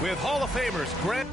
With Hall of Famers Grant.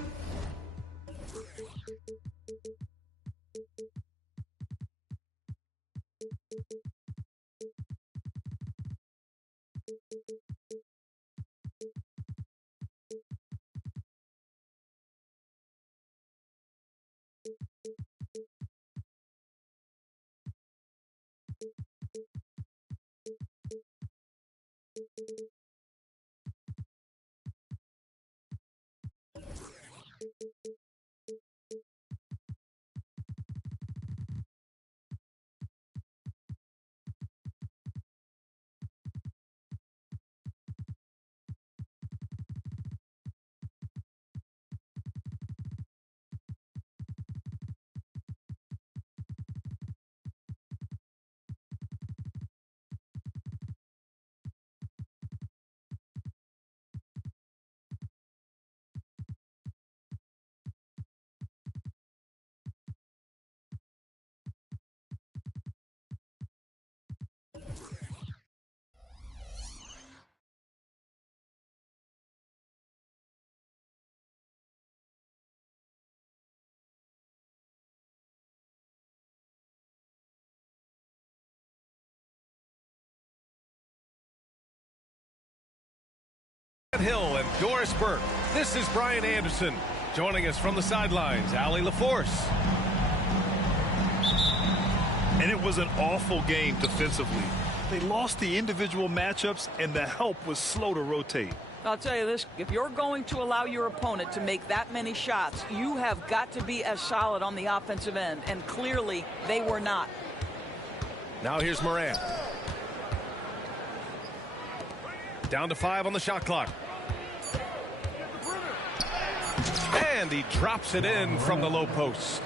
Hill and Doris Burke. This is Brian Anderson. Joining us from the sidelines, Allie LaForce. And it was an awful game defensively. They lost the individual matchups, and the help was slow to rotate. I'll tell you this, if you're going to allow your opponent to make that many shots, you have got to be as solid on the offensive end, and clearly they were not. Now here's Morant. Down to 5 on the shot clock. And he drops it in from the low post.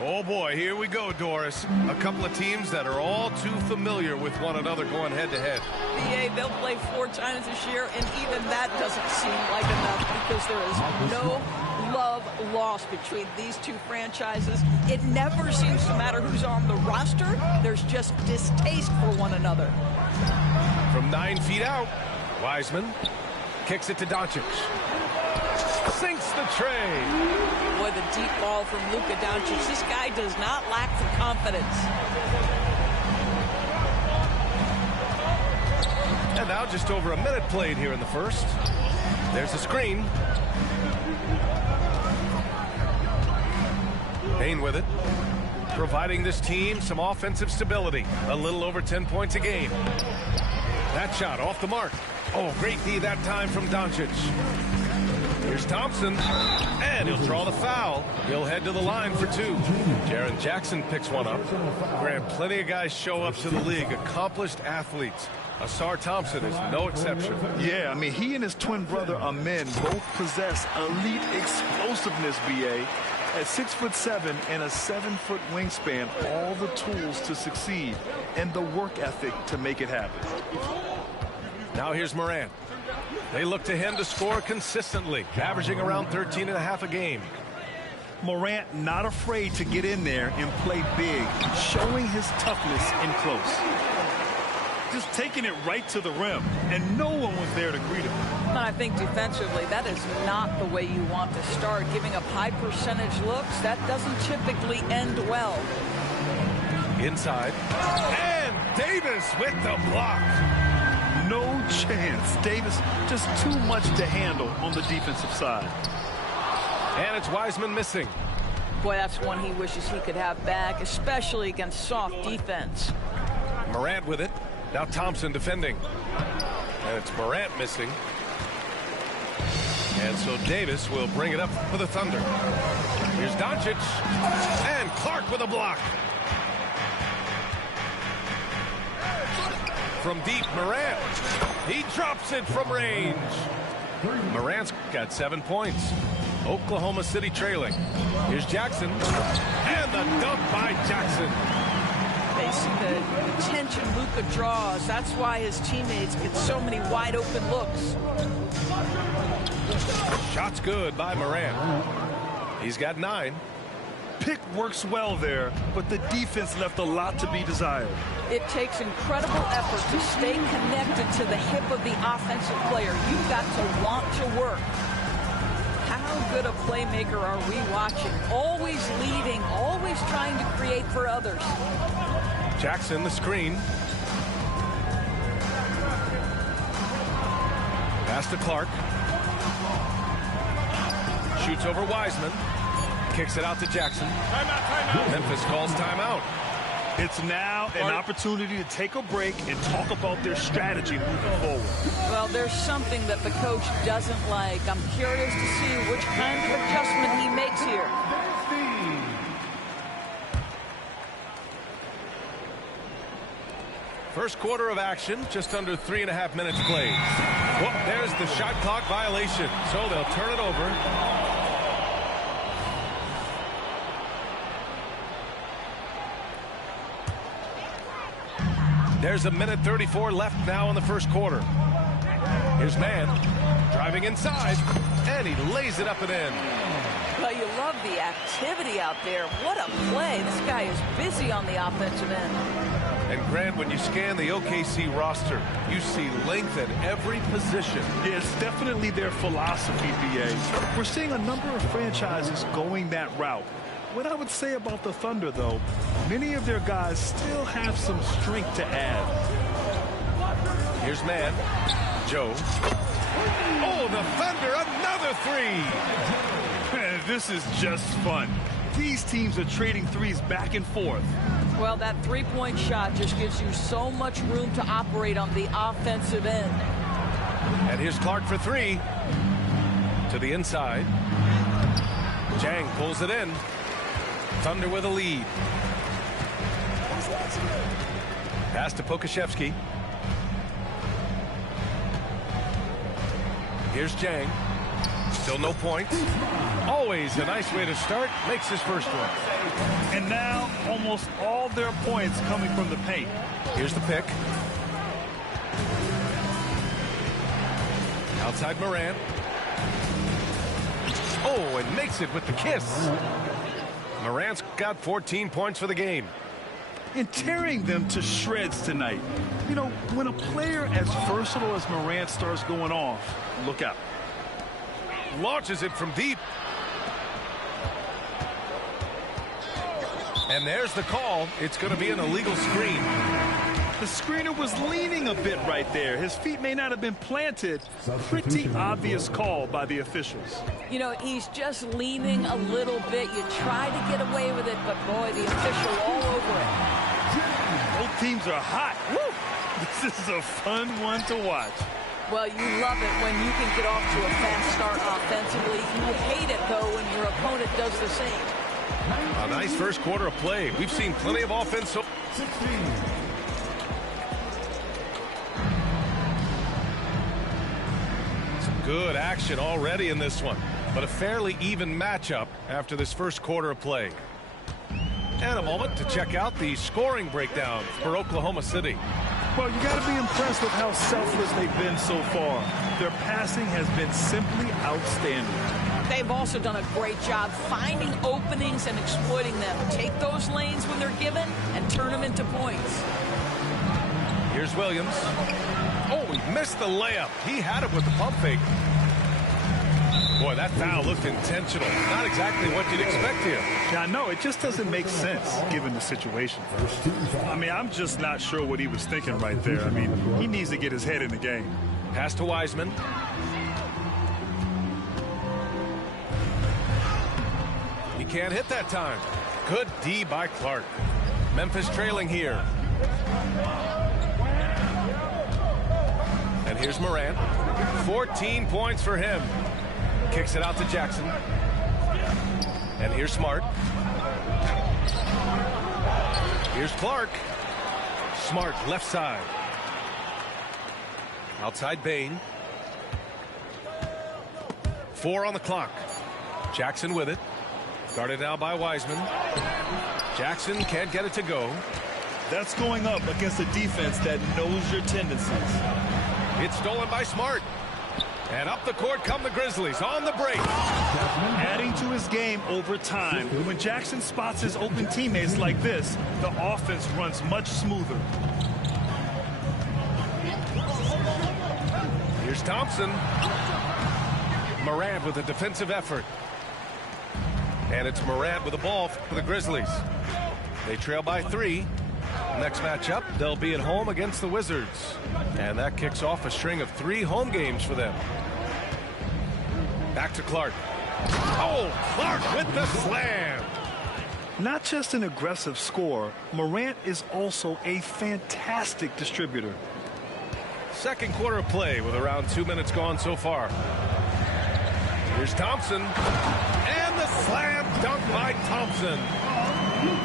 Oh boy, here we go, Doris. A couple of teams that are all too familiar with one another going head-to-head. BA, they'll play 4 times this year, and even that doesn't seem like enough because there is no love lost between these two franchises. It never seems to matter who's on the roster. There's just distaste for one another. From 9 feet out, Wiseman kicks it to Doncic. Sinks the tray. Boy, the deep ball from Luka Doncic. This guy does not lack for confidence. And now just over a minute played here in the first. There's a screen. Payne with it. Providing this team some offensive stability. A little over 10 points a game. That shot off the mark. Oh, great D that time from Doncic. Here's Thompson, and he'll draw the foul. He'll head to the line for 2. Jaren Jackson picks one up. Grant, plenty of guys show up to the league, accomplished athletes. Asar Thompson is no exception. Yeah, I mean, he and his twin brother Amen both possess elite explosiveness, BA. At 6'7" and a 7-foot wingspan, all the tools to succeed and the work ethic to make it happen. Now here's Morant. They look to him to score consistently, averaging around 13.5 a game. Morant not afraid to get in there and play big, showing his toughness in close. Just taking it right to the rim, and no one was there to greet him. And I think defensively, that is not the way you want to start. Giving up high percentage looks, that doesn't typically end well. Inside. And Davis with the block. No chance. Davis just too much to handle on the defensive side. And it's Wiseman missing. Boy, that's one he wishes he could have back, especially against soft defense. Morant with it. Now Thompson defending. And it's Morant missing. And so Davis will bring it up for the Thunder. Here's Doncic. And Clark with a block. From deep, Morant. He drops it from range. Morant's got 7 points. Oklahoma City trailing. Here's Jackson. And the dunk by Jackson. They see the attention Luka draws. That's why his teammates get so many wide open looks. Shot's good by Morant. He's got 9. Pick works well there, but the defense left a lot to be desired. It takes incredible effort to stay connected to the hip of the offensive player. You've got to want to work. How good a playmaker are we watching? Always leading, always trying to create for others. Jackson, the screen. Pass to Clark. Shoots over Wiseman. Kicks it out to Jackson. Timeout. Memphis calls timeout. It's now an opportunity to take a break and talk about their strategy moving forward. Well, there's something that the coach doesn't like. I'm curious to see which kind of adjustment he makes here. First quarter of action, just under 3.5 minutes played. Well, there's the shot clock violation, so they'll turn it over. There's 1:34 left now in the first quarter. Here's Mann driving inside, and he lays it up and in. Well, you love the activity out there. What a play. This guy is busy on the offensive end. And Grant, when you scan the OKC roster, you see length at every position. Yeah, it's definitely their philosophy, BA. We're seeing a number of franchises going that route. What I would say about the Thunder, though, many of their guys still have some strength to add. Here's Mann. Joe. Oh, the Thunder, another three. This is just fun. These teams are trading threes back and forth. Well, that three-point shot just gives you so much room to operate on the offensive end. And here's Clark for three. To the inside. Jang pulls it in. Thunder with a lead. Pass to Pokashevsky. Here's Jang. Still no points. Always a nice way to start. Makes his first one. And now almost all their points coming from the paint. Here's the pick. Outside Morant. Oh, and makes it with the kiss. Morant's got 14 points for the game. And tearing them to shreds tonight. You know, when a player as versatile as Morant starts going off, look out. Launches it from deep. And there's the call. It's going to be an illegal screen. The screener was leaning a bit right there. His feet may not have been planted. Pretty obvious call by the officials. You know, he's just leaning a little bit. You try to get away with it, but boy, the official all over it. Both teams are hot. Woo! This is a fun one to watch. Well, you love it when you can get off to a fast start offensively. You hate it, though, when your opponent does the same. A nice first quarter of play. We've seen plenty of offense. Some good action already in this one, but a fairly even matchup after this first quarter of play. And a moment to check out the scoring breakdown for Oklahoma City. Well, you got to be impressed with how selfless they've been so far. Their passing has been simply outstanding. They've also done a great job finding openings and exploiting them. Take those lanes when they're given and turn them into points. Here's Williams. Oh, he missed the layup. He had it with the pump fake. Boy, that foul looked intentional. Not exactly what you'd expect here. Yeah, I know. It just doesn't make sense given the situation. I mean, I'm just not sure what he was thinking right there. I mean, he needs to get his head in the game. Pass to Wiseman. He can't hit that time. Good D by Clark. Memphis trailing here. And here's Morant. 14 points for him. Kicks it out to Jackson. And here's Smart. Here's Clark. Smart left side. Outside Bain. 4 on the clock. Jackson with it. Guarded now by Wiseman. Jackson can't get it to go. That's going up against a defense that knows your tendencies. It's stolen by Smart. And up the court come the Grizzlies on the break. Adding to his game over time. When Jackson spots his open teammates like this, the offense runs much smoother. Here's Thompson. Morant with a defensive effort. And it's Morant with the ball for the Grizzlies. They trail by 3. Next matchup, they'll be at home against the Wizards. And that kicks off a string of 3 home games for them. Back to Clark. Oh, Clark with the slam. Not just an aggressive scorer, Morant is also a fantastic distributor. Second quarter of play with around 2 minutes gone so far. Here's Thompson. And the slam dunk by Thompson.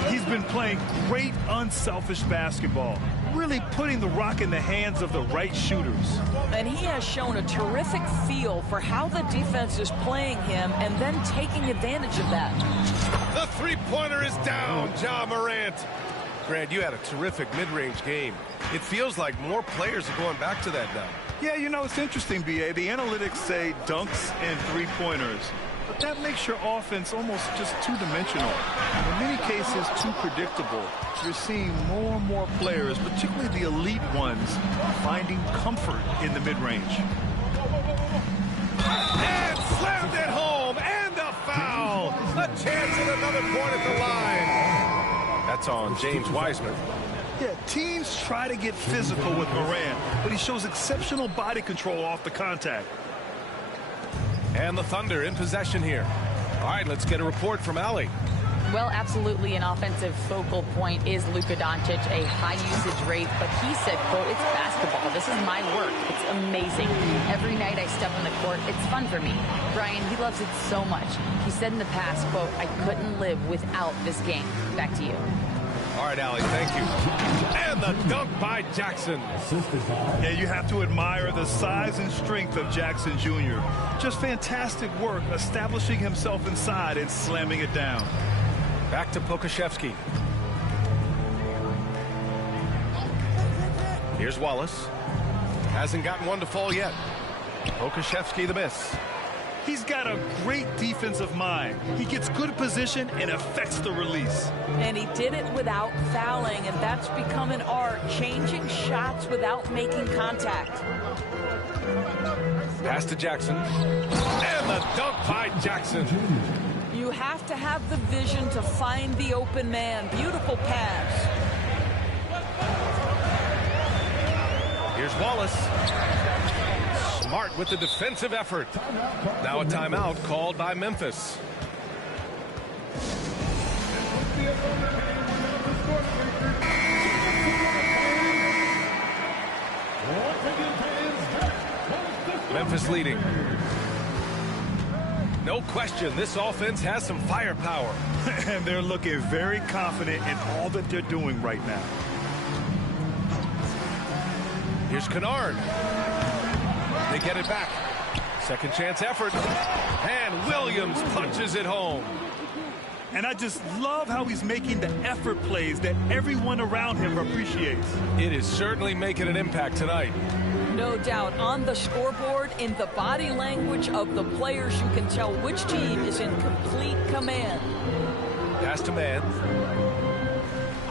He's been playing great unselfish basketball, really putting the rock in the hands of the right shooters. And he has shown a terrific feel for how the defense is playing him and then taking advantage of that. The three-pointer is down, Ja Morant. Grant, you had a terrific mid-range game. It feels like more players are going back to that now. Yeah, you know, it's interesting, B.A. The analytics say dunks and three-pointers. But that makes your offense almost just two-dimensional. In many cases, too predictable. You're seeing more and more players, particularly the elite ones, finding comfort in the mid-range. And slammed it home, and a foul. A chance at another point at the line. That's on James Wiseman. Yeah, teams try to get physical with Morant, but he shows exceptional body control off the contact. And the Thunder in possession here. All right, let's get a report from Allie. Well, absolutely an offensive focal point is Luka Doncic, a high usage rate, but he said, quote, it's basketball. This is my work. It's amazing. Every night I step on the court, it's fun for me. Brian, he loves it so much. He said in the past, quote, I couldn't live without this game. Back to you. All right, Allie, thank you. And the dunk by Jackson. Yeah, you have to admire the size and strength of Jackson Jr. Just fantastic work establishing himself inside and slamming it down. Back to Pokusevski. Here's Wallace. Hasn't gotten one to fall yet. Pokusevski the miss. He's got a great defensive mind. He gets good position and affects the release. And he did it without fouling, and that's become an art, changing shots without making contact. Pass to Jackson. And the dunk by Jackson. You have to have the vision to find the open man. Beautiful pass. Here's Wallace. Smart with the defensive effort. Now a timeout called by Memphis. Memphis leading. No question, this offense has some firepower. And they're looking very confident in all that they're doing right now. Here's Kennard. They get it back. Second chance effort. And Williams punches it home. And I just love how he's making the effort plays that everyone around him appreciates. It is certainly making an impact tonight. No doubt. On the scoreboard, in the body language of the players, you can tell which team is in complete command. Pass to Mann.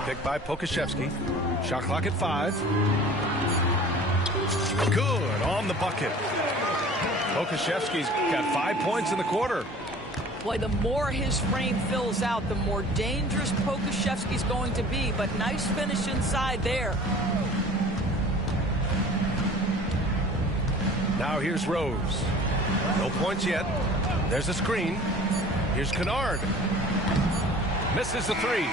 Picked by Pokusevski. Shot clock at 5. Good on the bucket. Pokusevski's got 5 points in the quarter. Boy, the more his frame fills out, the more dangerous Pokusevski's going to be. But nice finish inside there. Now here's Rose. No points yet. There's a screen. Here's Kennard. Misses the 3.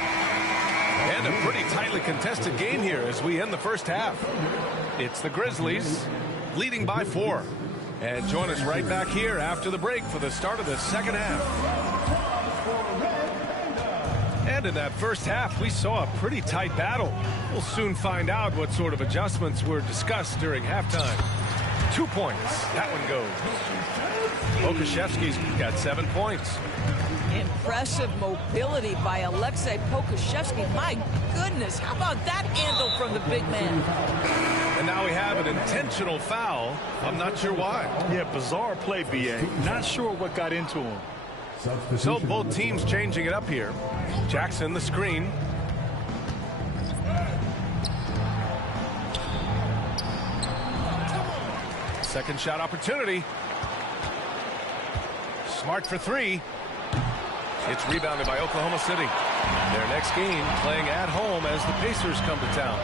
And a pretty tightly contested game here as we end the first half. It's the Grizzlies leading by 4. And join us right back here after the break for the start of the second half. And in that first half, we saw a pretty tight battle. We'll soon find out what sort of adjustments were discussed during halftime. 2 points. That one goes. Pokusevski's got 7 points. Impressive mobility by Alexei Pokusevski. My goodness, how about that handle from the big man? And now we have an intentional foul. I'm not sure why. Yeah, bizarre play, B.A. Not sure what got into him. So both teams changing it up here. Jackson, the screen. Second shot opportunity. Smart for three. It's rebounded by Oklahoma City. Their next game playing at home as the Pacers come to town.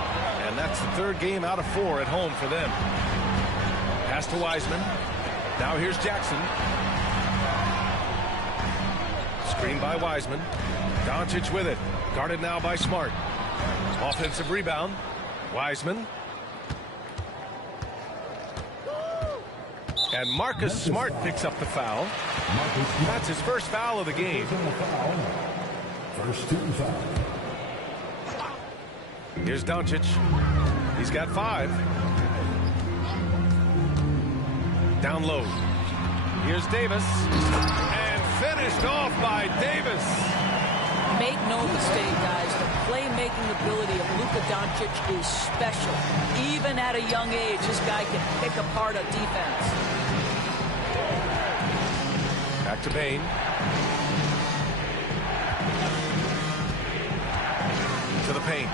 And that's the third game out of 4 at home for them. Pass to Wiseman. Now here's Jackson. Screen by Wiseman. Doncic with it. Guarded now by Smart. Offensive rebound. Wiseman. And Marcus Smart picks up the foul. That's his first foul of the game. First team foul. Here's Doncic. He's got 5. Down low. Here's Davis. And finished off by Davis. Make no mistake, guys, the playmaking ability of Luka Doncic is special. Even at a young age, this guy can pick apart a defense. Back to Bane. To the paint.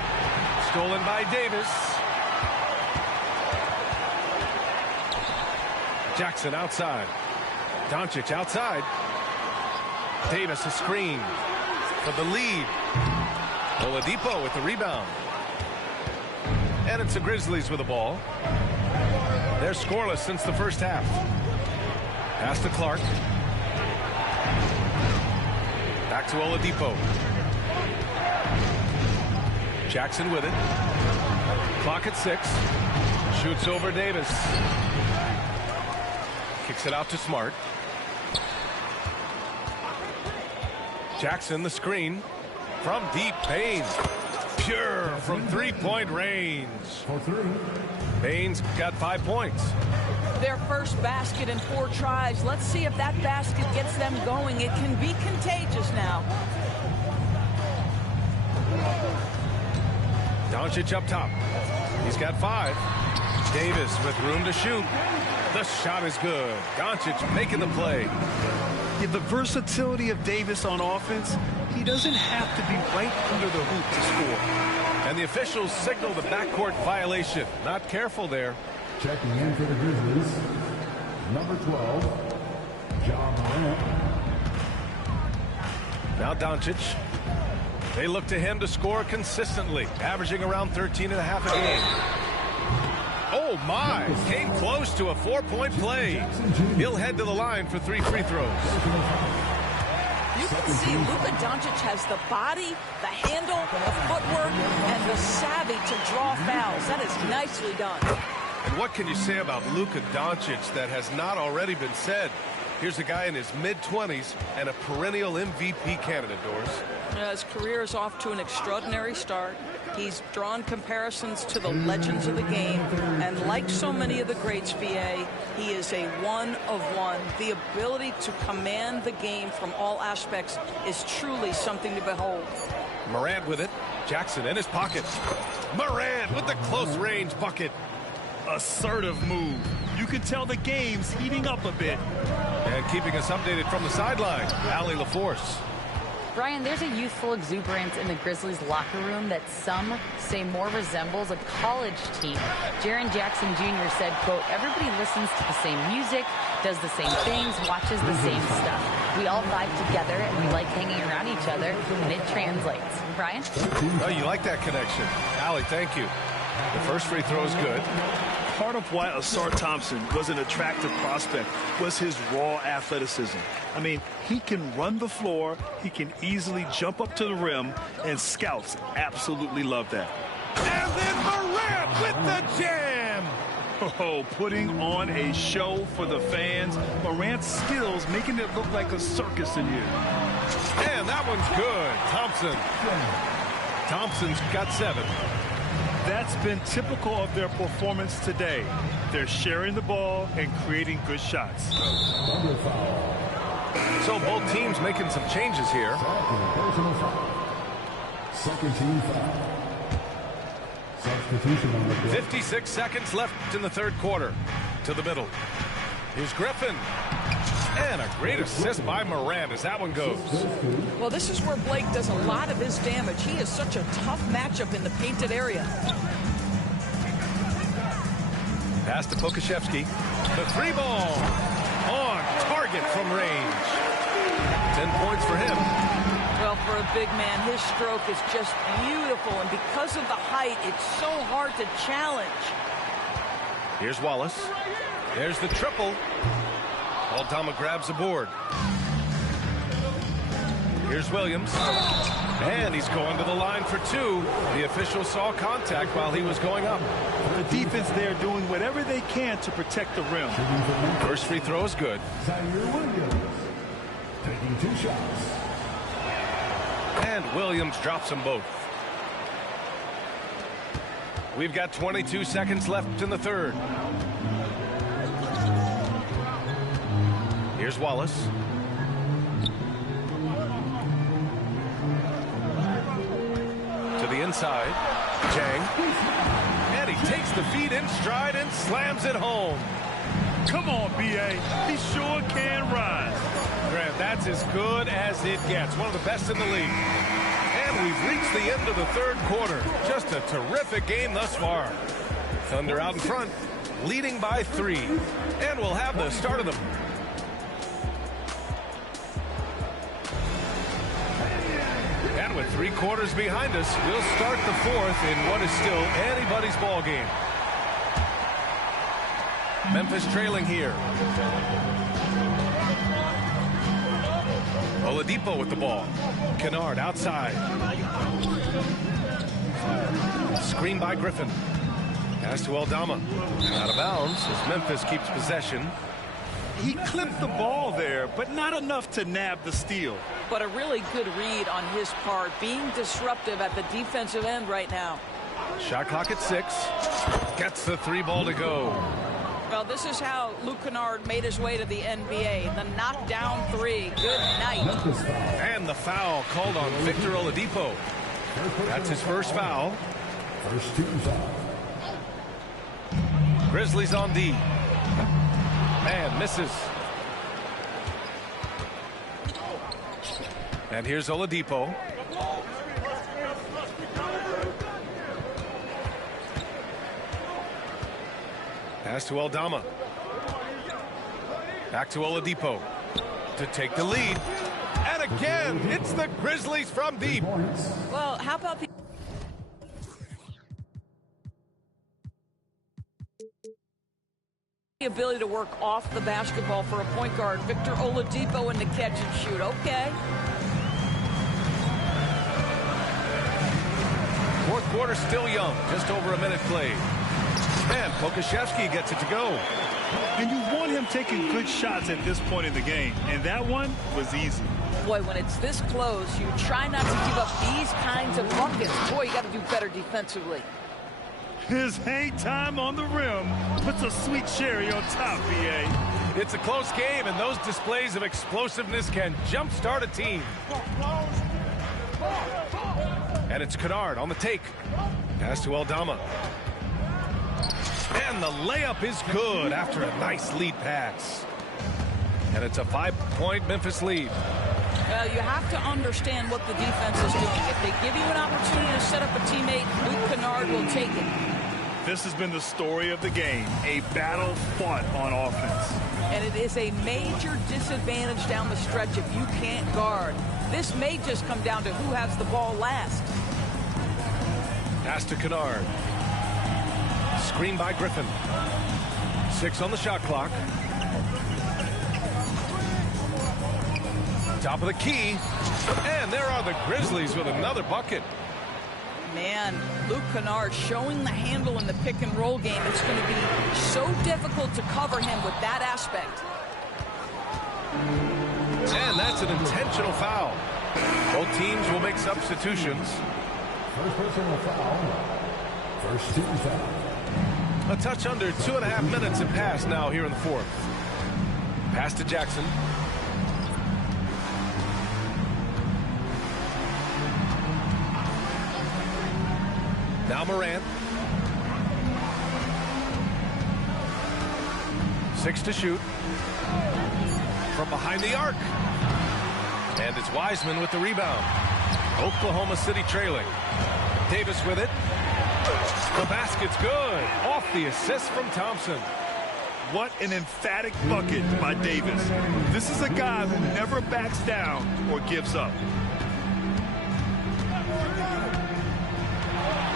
Stolen by Davis. Jackson outside. Doncic outside. Davis a screen for the lead. Oladipo with the rebound. And it's the Grizzlies with the ball. They're scoreless since the first half. Pass to Clark. Back to Oladipo. Jackson with it. Clock at 6. Shoots over Davis. Kicks it out to Smart. Jackson the screen from deep Payne. Pure from three-point range. For 3. Payne's got 5 points. Their first basket in 4 tries. Let's see if that basket gets them going. It can be contagious now. Doncic up top. He's got 5. Davis with room to shoot. The shot is good. Doncic making the play. Yeah, the versatility of Davis on offense, he doesn't have to be right under the hoop to score. And the officials signal the backcourt violation. Not careful there. Checking in for the Grizzlies. Number 12, John Morant. Now Doncic. They look to him to score consistently, averaging around 13.5 a game. Oh my, came close to a 4-point play. He'll head to the line for 3 free throws. You can see Luka Doncic has the body, the handle, the footwork, and the savvy to draw fouls. That is nicely done. And what can you say about Luka Doncic that has not already been said? Here's a guy in his mid-20s and a perennial MVP candidate, Doris. His career is off to an extraordinary start. He's drawn comparisons to the legends of the game, and like so many of the greats, BA, he is a one of one. The ability to command the game from all aspects is truly something to behold. Morant with it. Jackson in his pocket. Morant with the close-range bucket. Assertive move. You can tell the game's heating up a bit. And keeping us updated from the sideline, Allie LaForce. Brian, there's a youthful exuberance in the Grizzlies locker room that some say more resembles a college team. Jaren Jackson Jr. said, quote, everybody listens to the same music, does the same things, watches the same stuff. We all vibe together and we like hanging around each other, and it translates. Brian? Oh, you like that connection. Allie, thank you. The first free throw is good. Part of why Asar Thompson was an attractive prospect was his raw athleticism. I mean, he can run the floor, he can easily jump up to the rim, and scouts absolutely love that. And then Morant with the jam! Oh, putting on a show for the fans. Morant's skills making it look like a circus in here. And that one's good. Thompson's got 7. That's been typical of their performance today. They're sharing the ball and creating good shots. So both teams making some changes here. Second team foul. Substitution on the court. 56 seconds left in the third quarter. To the middle. Here's Griffin. And a great assist by Morant as that one goes. Well, this is where Blake does a lot of his damage. He is such a tough matchup in the painted area. Pass to Pokashevsky. The three ball. On target from range. 10 points for him. Well, for a big man, his stroke is just beautiful. And because of the height, it's so hard to challenge. Here's Wallace. There's the triple. Aldama grabs the board. Here's Williams. And he's going to the line for two. The official saw contact while he was going up. The defense there doing whatever they can to protect the rim. First free throw is good. Zaire Williams taking 2 shots. And Williams drops them both. We've got 22 seconds left in the third. Here's Wallace. To the inside. Chang. And he takes the feed in stride and slams it home. Come on, B.A. He sure can rise. Grant, that's as good as it gets. One of the best in the league. And we've reached the end of the third quarter. Just a terrific game thus far. Thunder out in front, leading by 3. And we'll have the start of the... And with 3 quarters behind us, we'll start the fourth in what is still anybody's ball game. Memphis trailing here. Oladipo with the ball. Kennard outside. Screen by Griffin. Pass to Aldama. Out of bounds as Memphis keeps possession. He clipped the ball there, but not enough to nab the steal. But a really good read on his part, being disruptive at the defensive end right now. Shot clock at 6. Gets the 3 ball to go. Well, this is how Luke Kennard made his way to the NBA. The knockdown 3. Good night. And the foul called on Victor Oladipo. That's his first foul. First team foul. Grizzlies on D. Man misses. And here's Oladipo. Pass to Aldama. Back to Oladipo to take the lead. And again, it's the Grizzlies from deep. Well, how about the ability to work off the basketball for a point guard? Victor Oladipo in the catch and shoot. Okay. Fourth quarter still young. Just over a minute played. And Pokashevsky gets it to go. And you want him taking good shots at this point in the game. And that one was easy. Boy, when it's this close, you try not to give up these kinds of buckets. Boy, you got to do better defensively. His hang time on the rim puts a sweet cherry on top, B.A. It's a close game, and those displays of explosiveness can jumpstart a team. And it's Kennard on the take. Pass to Aldama. And the layup is good after a nice lead pass. And it's a 5-point Memphis lead. Well, you have to understand what the defense is doing. If they give you an opportunity to set up a teammate, Luke Kennard will take it. This has been the story of the game, a battle fought on offense. And it is a major disadvantage down the stretch if you can't guard. This may just come down to who has the ball last. Pass to Kennard. Screen by Griffin. 6 on the shot clock. Top of the key. And there are the Grizzlies with another bucket. Man, Luke Kennard showing the handle in the pick and roll game. It's going to be so difficult to cover him with that aspect. And that's an intentional foul. Both teams will make substitutions. First personal foul. First team foul. A touch under 2.5 minutes have passed now here in the fourth. Pass to Jackson. Now Morant. 6 to shoot. From behind the arc. And it's Wiseman with the rebound. Oklahoma City trailing. Davis with it. The basket's good. Off the assist from Thompson. What an emphatic bucket by Davis. This is a guy who never backs down or gives up.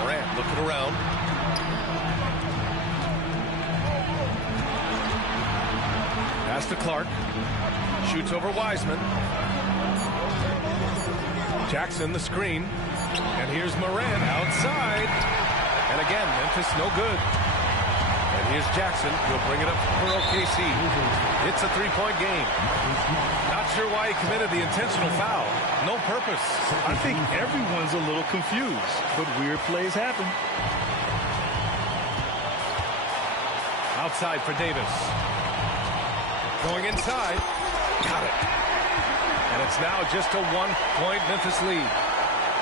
Morant looking around. Pass to Clark. Shoots over Wiseman. Jackson the screen. And here's Morant outside. And again, Memphis no good. And here's Jackson. He'll bring it up for OKC. It's a three-point game. Not sure why he committed the intentional foul. No purpose. I think everyone's a little confused, but weird plays happen. Outside for Davis. Going inside. Got it. And it's now just a one-point Memphis lead.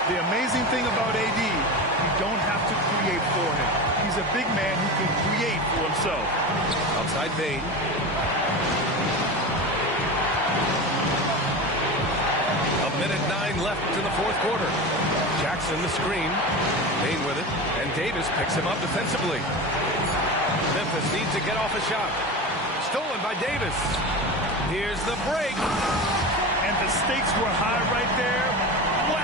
The amazing thing about AD, you don't have to create for him. He's a big man who can create for himself. Outside Bane. A minute 9 left in the fourth quarter. Jackson the screen. Bane with it. And Davis picks him up defensively. Memphis needs to get off a shot. Stolen by Davis. Here's the break. And the stakes were high right there. What?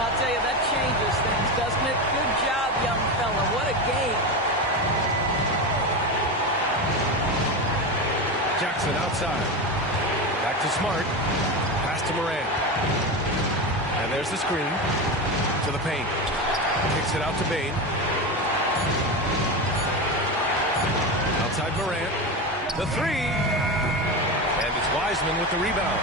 I'll tell you, that changes things, doesn't it? Good job, young fella. What a game. Jackson outside. Back to Smart. Pass to Morant. And there's the screen. To the paint. Kicks it out to Bane. Outside Morant. The three. And it's Wiseman with the rebound.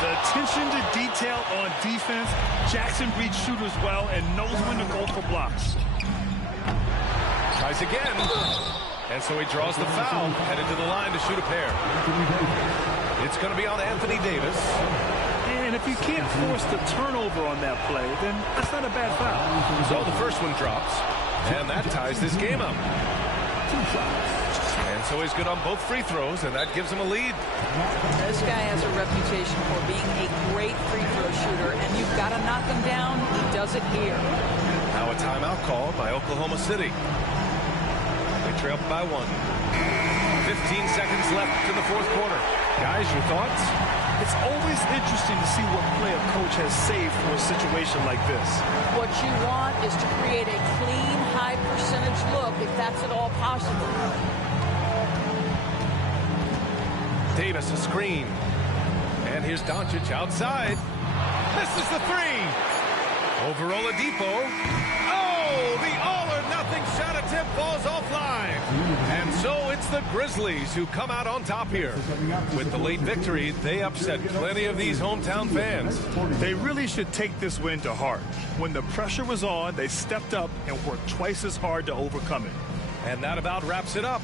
The attention to detail on defense. Jackson reads shooters well and knows when to go for blocks. Tries again. And so he draws the foul. Headed to the line to shoot a pair. It's going to be on Anthony Davis. And if you can't force the turnover on that play, then that's not a bad foul. So the first one drops. And that ties this game up. And so he's good on both free throws, and that gives him a lead. This guy has a reputation for being a great free throw shooter, and you've got to knock him down. He does it here. Now a timeout call by Oklahoma City. They trail by 1. 15 seconds left in the fourth quarter. Guys, your thoughts? It's always interesting to see what play a coach has saved for a situation like this. What you want is to create a clean, high percentage look, if that's at all possible. Davis a screen. And here's Doncic outside. Misses the three. Over Oladipo. Oh, the all-or-nothing shot attempt falls offline. And so it's the Grizzlies who come out on top here. With the late victory, they upset plenty of these hometown fans. They really should take this win to heart. When the pressure was on, they stepped up and worked twice as hard to overcome it. And that about wraps it up.